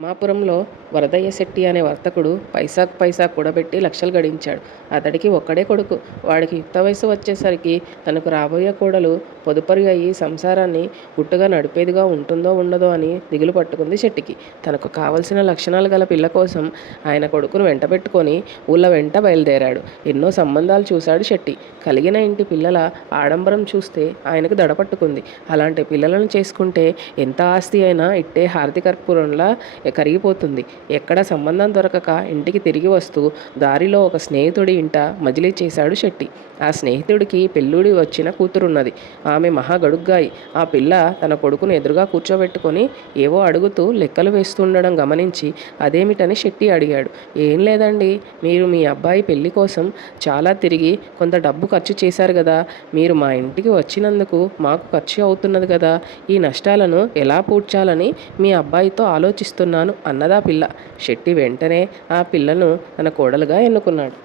అమ్మాపురంలో వరదయ్య శెట్టి అనే వర్తకుడు పైసాకు పైసా కూడబెట్టి లక్షలు గడించాడు. అతడికి ఒక్కడే కొడుకు. వాడికి యుక్త వయసు వచ్చేసరికి తనకు రాబోయే కోడలు పొదుపరి అయి సంసారాన్ని గుట్టుగా నడిపేదిగా ఉంటుందో ఉండదో అని దిగులు పట్టుకుంది శెట్టికి. తనకు కావలసిన లక్షణాలు గల పిల్ల కోసం ఆయన కొడుకును వెంటబెట్టుకొని ఊళ్ళ వెంట బయలుదేరాడు. ఎన్నో సంబంధాలు చూశాడు శెట్టి. కలిగిన ఇంటి పిల్లల ఆడంబరం చూస్తే ఆయనకు దడపట్టుకుంది. అలాంటి పిల్లలను చేసుకుంటే ఎంత ఆస్తి అయినా ఇట్టే హారతి కర్పూరంలా కరిగిపోతుంది. ఎక్కడ సంబంధం దొరకక ఇంటికి తిరిగి వస్తూ దారిలో ఒక స్నేహితుడి ఇంట మజిలీ చేశాడు శెట్టి. ఆ స్నేహితుడికి పెళ్ళూడి వచ్చిన కూతురున్నది. ఆమె మహా గడుగ్గాయి. ఆ పిల్ల తన కొడుకును ఎదురుగా కూర్చోబెట్టుకొని ఏవో అడుగుతూ లెక్కలు వేస్తుండడం గమనించి అదేమిటని శెట్టి అడిగాడు. ఏం లేదండి, మీరు మీ అబ్బాయి పెళ్లి కోసం చాలా తిరిగి కొంత డబ్బు ఖర్చు చేశారు కదా, మీరు మా ఇంటికి వచ్చినందుకు మాకు ఖర్చు అవుతున్నది కదా, ఈ నష్టాలను ఎలా పూడ్చాలని మీ అబ్బాయితో ఆలోచిస్తున్నాను అన్నదా పిల్ల. శెట్టి వెంటనే ఆ పిల్లను తన కోడలుగా ఎన్నుకున్నాడు.